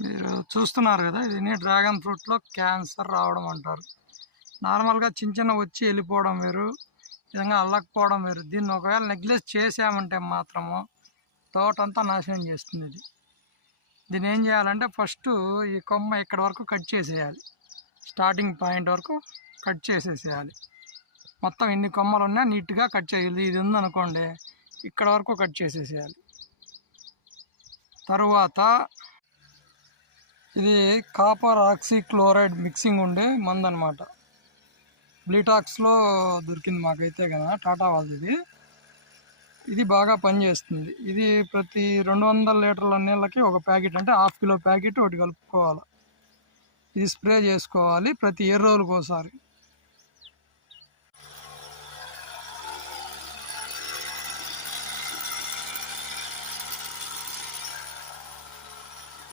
మీరు చూస్తున్నారు కదా, ఇది డ్రాగన్ ఫ్రూట్లో క్యాన్సర్ రావడం అంటారు. నార్మల్గా చిన్న చిన్న వచ్చి వెళ్ళిపోవడం వేరు, విధంగా అల్లకపోవడం వేరు. దీన్ని ఒకవేళ నెగ్లెక్ట్ చేసామంటే మాత్రము తోటంతా నాశనం చేస్తుంది ఇది. దీన్ని ఏం చేయాలంటే ఫస్ట్ ఈ కొమ్మ ఇక్కడ వరకు కట్ చేసేయాలి. స్టార్టింగ్ పాయింట్ వరకు కట్ చేసేసేయాలి. మొత్తం ఎన్ని కొమ్మలు ఉన్నా నీట్గా కట్ చేయాలి. ఇది ఉందనుకోండి, ఇక్కడ వరకు కట్ చేసేసేయాలి. తరువాత ఇది కాపర్ ఆక్సిక్లోరైడ్ మిక్సింగ్ ఉండే మందు అనమాట. బ్లీటాక్స్లో దొరికింది మాకైతే కదా, టాటా వాళ్ళది. ఇది బాగా పనిచేస్తుంది. ఇది ప్రతి 200 లీటర్ల నీళ్ళకి ఒక ప్యాకెట్, అంటే ½ కిలో ప్యాకెట్ ఒకటి కలుపుకోవాలి. ఇది స్ప్రే చేసుకోవాలి ప్రతి 7 రోజులకు ఒకసారి.